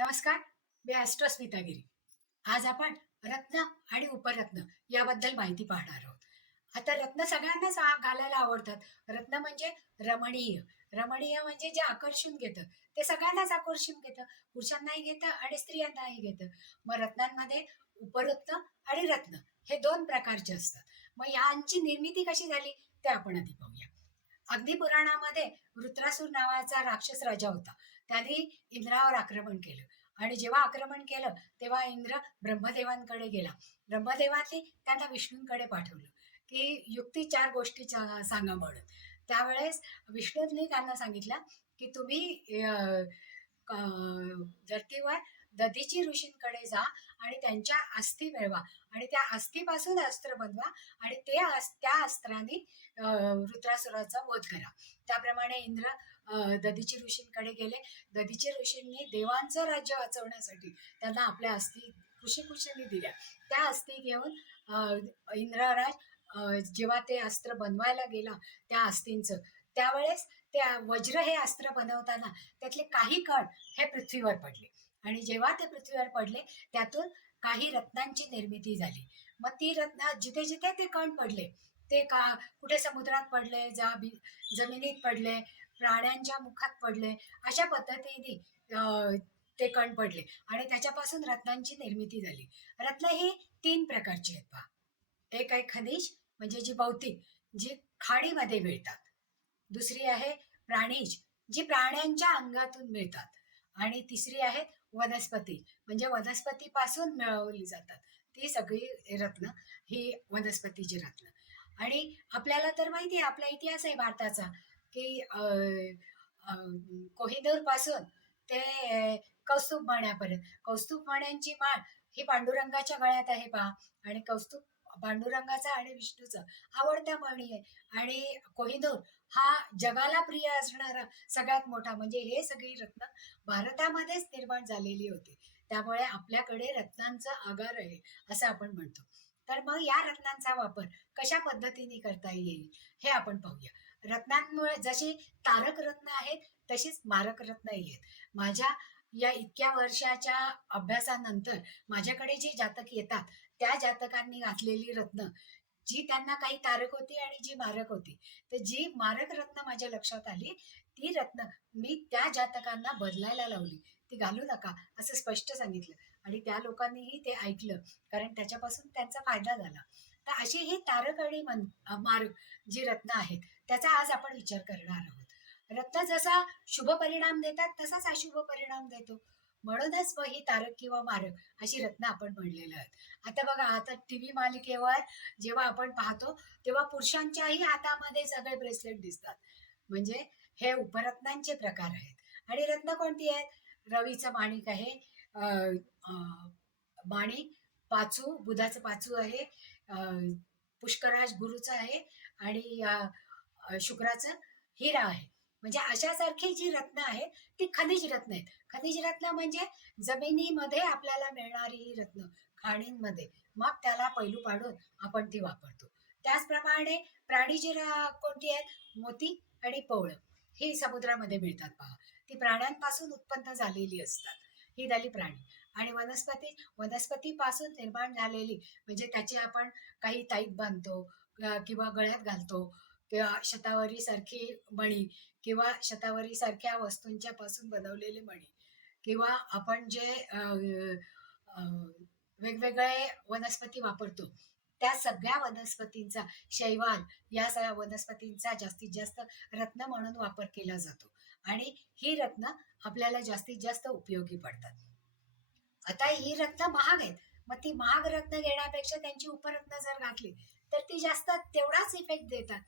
नमस्कार मी ॲस्ट्रो स्मितागिरी. आज आपण रत्न आणि उपरत्न याबद्दल माहिती पाहणार आहोत. आता रत्न सगळ्यांनाच घालायला आवडतात. रत्न म्हणजे रमणीय. रमणीय म्हणजे जे आकर्षून घेतं. ते सगळ्यांनाच आकर्षून घेतं. पुरुषांनाही घेतं आणि स्त्रियांनाही घेतं. मग रत्नांमध्ये उपरत्न आणि रत्न हे दोन प्रकारचे असतात. मग यांची निर्मिती कशी झाली ते आपण आधी पाहूया. अग्निपुराणामध्ये वृत्रासूर नावाचा राक्षस राजा होता. त्यांनी इंद्रावर आक्रमण केलं. आणि जेव्हा आक्रमण केलं तेव्हा इंद्र ब्रह्मदेवांकडे गेला. ब्रह्मदेवांनी त्यांना विष्णूंकडे पाठवलं. की युक्ती चार गोष्टी चा- सांगा म्हणून. त्यावेळेस विष्णूंनी त्यांना सांगितलं की तुम्ही धर्तीवर दधीची ऋषींकडे जा आणि त्यांच्या अस्थी मिळवा. आणि त्या अस्थीपासून अस्त्र बनवा आणि ते त्या अस्त्राने अं, वृत्रासुराचा वध करा. त्याप्रमाणे इंद्र दधीची ऋषींकडे गेले. दधीची ऋषींनी देवांचं राज्य वाचवण्यासाठी त्यांना आपल्या अस्थी ऋषिकुशींनी दिल्या. त्या अस्थि घेऊन इंद्रराज जेव्हा ते अस्त्र बनवायला गेला त्या अस्थींचं त्यावेळेस त्या वज्र हे अस्त्र बनवताना त्यातले काही कण हे पृथ्वीवर पडले. आणि जेव्हा ते पृथ्वीवर पडले त्यातून काही रत्नांची निर्मिती झाली. मग ती रत्न जिथे जिथे ते कण पडले ते का कुठे समुद्रात पडले जा बी जमिनीत पडले प्राण्यांच्या मुखात पडले. अशा पद्धतीने ते कण पडले. आणि त्याच्यापासून रत्नांची निर्मिती झाली. रत्न ही तीन प्रकारची आहेत पहा. एक आहे खनिज म्हणजे जी भौतिक जी खाडीमध्ये मिळतात. दुसरी आहे प्राणीज जी प्राण्यांच्या अंगातून मिळतात. आणि तिसरी आहे वनस्पती म्हणजे वनस्पतीपासून मिळवली जातात. ती सगळी रत्न ही वनस्पतीची रत्न. आणि आपल्याला तर माहिती आहे आपला इतिहास आहे भारताचा. की कोहिनूरपासून ते कौस्तुभ माण्यापर्यंत कौस्तुभ माण्यांची माळ ही पांडुरंगाच्या गळ्यात आहे पहा. आणि कौस्तुभ पांडुरंगाचा आणि विष्णूचा आवडत्या मणी आहे. आणि कोहिनूर हा जगाला प्रिय असणारा सगळ्यात मोठा म्हणजे हे सगळी रत्न भारतामध्येच निर्माण झालेली होती. त्यामुळे आपल्याकडे रत्नांचा आगार आहे असं आपण म्हणतो. तर मग या रत्नांचा वापर कशा पद्धतीने करता येईल हे आपण पाहूया. रत्नांमुळे जशी तारक रत्न आहेत तशीच मारक रत्न आहेत. माझ्या या इतक्या वर्षाच्या अभ्यासानंतर माझ्याकडे जे जातक येतात त्या जातकांनी घातलेली रत्न जी त्यांना काही तारक होती आणि जी मारक होती तर जी मारक रत्न माझ्या लक्षात आली ती रत्न मी त्या जातकांना बदलायला लावली. ती घालू नका असं स्पष्ट सांगितलं. आणि त्या लोकांनीही ते ऐकलं. कारण त्याच्यापासून त्यांचा फायदा झाला. तर अशी ही तारक आणि मन मार्ग जी रत्न आहेत त्याचा आज आपण विचार करणार आहोत. रत्न जसा शुभ परिणाम देतात तसाच अशुभ परिणाम देतो. म्हणूनच मग ही तारक किंवा मारक अशी रत्न आपण म्हणलेलं आहेत आता बघा आता टी व्ही मालिकेवर जेव्हा आपण पाहतो तेव्हा पुरुषांच्याही हातामध्ये सगळे ब्रेसलेट दिसतात. म्हणजे हे उपरत्नांचे प्रकार आहेत. आणि रत्न कोणती आहेत? रवीचं माणिक आहे बाणी पाचू बुधाचं पाचू आहे. पुष्कराज गुरुचं आहे आणि शुक्राचं हिरा आहे. म्हणजे अशासारखी जी रत्न आहेत ती खनिज रत्न आहेत. खनिज रत्न म्हणजे जमिनीमध्ये आपल्याला मिळणारी ही रत्न खाणींमध्ये. मग त्याला पैलू पाडून आपण ती वापरतो. त्याचप्रमाणे प्राणी जी कोणती आहेत? मोती आणि पवळं. ही समुद्रामध्ये मिळतात पहा. ती प्राण्यांपासून उत्पन्न झालेली असतात. ही झाली प्राणी. आणि वनस्पती वनस्पतीपासून निर्माण झालेली म्हणजे त्याची आपण काही ताईत बांधतो किंवा गळ्यात घालतो किंवा शतावरी सारखी मणी किंवा शतावरी सारख्या वस्तूंच्या पासून बनवलेले मणी किंवा आपण जे वेगवेगळे वनस्पती वापरतो त्या सगळ्या वनस्पतींचा शैवाल या सगळ्या वनस्पतींचा जास्तीत जास्त रत्न म्हणून वापर केला जातो. आणि ही रत्न आपल्याला जास्तीत जास्त उपयोगी पडतात. आता ही रत्न महाग आहेत. मग ती महाग रत्न घेण्यापेक्षा त्यांची उपरत्न जर घातली तर ती जास्त तेवढाच इफेक्ट देतात.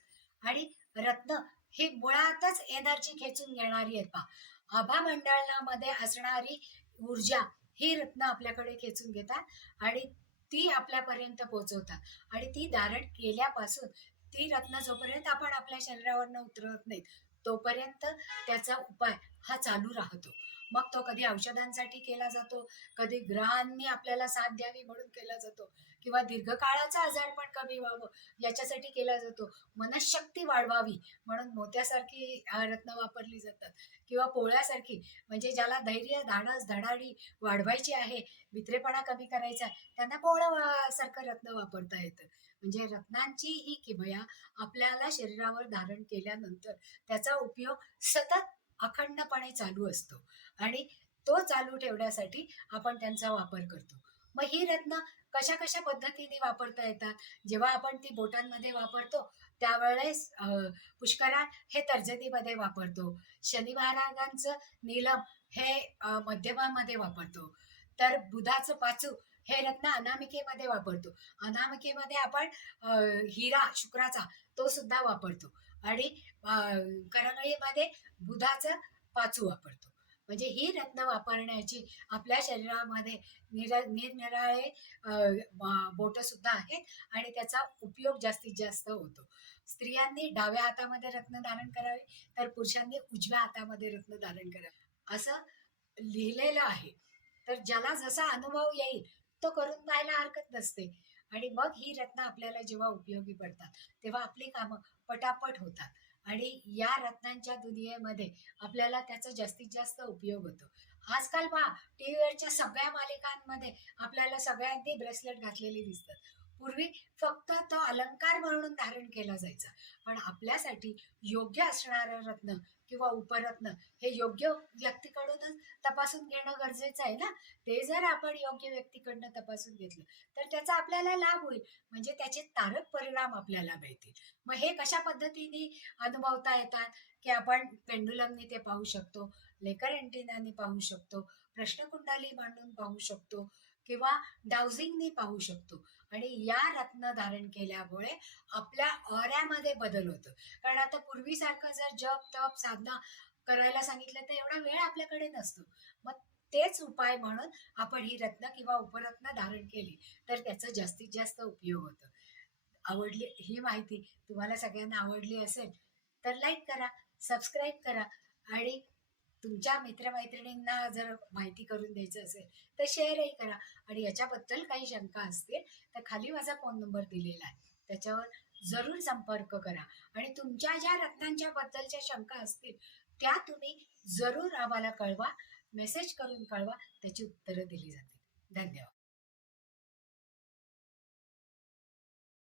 आणि रत्न ही मुळातच एनर्जी खेचून घेणारी आहेत पहा. आभा मंडळामध्ये असणारी ऊर्जा ही रत्न आपल्याकडे खेचून घेतात आणि ती आपल्यापर्यंत पोहोचवतात. आणि ती धारण केल्यापासून ती रत्न जोपर्यंत आपण आपल्या शरीरावरनं उतरवत नाहीत तोपर्यंत त्याचा उपाय हा चालू राहतो. मग तो कधी औषधांसाठी केला जातो कधी ग्रहांनी आपल्याला साथ द्यावी म्हणून केला जातो. किंवा दीर्घकाळाचा आजारपण कमी व्हावं याच्यासाठी केला जातो. मनशक्ती वाढवावी म्हणून मोत्यासारखी रत्न वापरली जातात. किंवा पोळ्यासारखी म्हणजे ज्याला धैर्य धाडस धडाडी वाढवायची आहे भित्रेपणा कमी करायचा त्यांना पोळ्यासारखं सारखं रत्न वापरता येतं. म्हणजे रत्नांची ही किमया आपल्याला शरीरावर धारण केल्यानंतर त्याचा उपयोग सतत अखंडपणे चालू असतो. आणि तो चालू ठेवण्यासाठी आपण त्यांचा वापर करतो. मग ही रत्न कशा कशा पद्धतीने वापरता येतात? जेव्हा आपण ती बोटांमध्ये वापरतो त्यावेळेस अ, पुष्करात हे तर्जनीमध्ये वापरतो. शनी महाराजांचं नीलम हे मध्यमामध्ये वापरतो. तर बुधाचं पाचू हे रत्न अनामिकेमध्ये वापरतो. अनामिकेमध्ये आपण हिरा शुक्राचा तो सुद्धा वापरतो. आणि करंगळीमध्ये बुधाचं पाचू वापरतो. म्हणजे ही रत्न वापरण्याची आपल्या शरीरामध्ये निर निरनिराळे बोट सुद्धा आहेत आणि त्याचा उपयोग जास्तीत जास्त होतो. स्त्रियांनी डाव्या हातामध्ये रत्न धारण करावे तर पुरुषांनी उजव्या हातामध्ये रत्न धारण करावे. असं लिहिलेलं आहे. तर ज्याला जसा अनुभव येईल तो करून पाहायला हरकत नसते. आणि मग ही रत्न आपल्याला जेव्हा उपयोगी पडतात तेव्हा आपली कामं पटापट होतात. आणि या रत्नांच्या दुनियेमध्ये आपल्याला त्याचा जास्तीत जास्त उपयोग होतो. आजकाल पहा टी व्हीवरच्या सगळ्या मालिकांमध्ये आपल्याला सगळ्यांनी ब्रेसलेट घातलेली दिसतात. पूर्वी फक्त तो अलंकार म्हणून धारण केला जायचा. पण आपल्यासाठी योग्य असणारं रत्न किंवा उपरत्न हे योग्य व्यक्तीकडूनच तपासून घेणं गरजेचं आहे ना? ते जर आपण योग्य व्यक्तीकडनं तपासून घेतलं तर त्याचा आपल्याला लाभ होईल. म्हणजे त्याचे तारक परिणाम आपल्याला मिळतील. मग हे कशा पद्धतीने अनुभवता येतात? की आपण पेंडुलमनी ते पाहू शकतो लेकर अँटिनानी पाहू शकतो प्रश्नकुंडाली मांडून पाहू शकतो किंवा डाउझिंगने पाहू शकतो. आणि या रत्न धारण केल्यामुळे आपल्या ऑऱ्यामध्ये बदल होतो. कारण आता पूर्वीसारखं जर जप तप साधना करायला सांगितलं तर एवढा वेळ आपल्याकडे नसतो. मग तेच उपाय म्हणून आपण ही रत्न किंवा उपरत्न धारण केली तर त्याचा जास्तीत जास्त उपयोग होतो. आवडली ही माहिती तुम्हाला सगळ्यांना आवडली असेल तर लाईक करा सबस्क्राईब करा आणि तुमच्या मित्रमैत्रिणींना जर माहिती करून द्यायचं असेल तर शेअरही करा. आणि याच्याबद्दल काही शंका असतील तर खाली माझा फोन नंबर दिलेला आहे. त्याच्यावर जरूर संपर्क करा. आणि तुमच्या ज्या रत्नांच्या बद्दलच्या शंका असतील त्या तुम्ही जरूर आम्हाला कळवा. मेसेज करून कळवा. त्याची उत्तरं दिली जातील. धन्यवाद.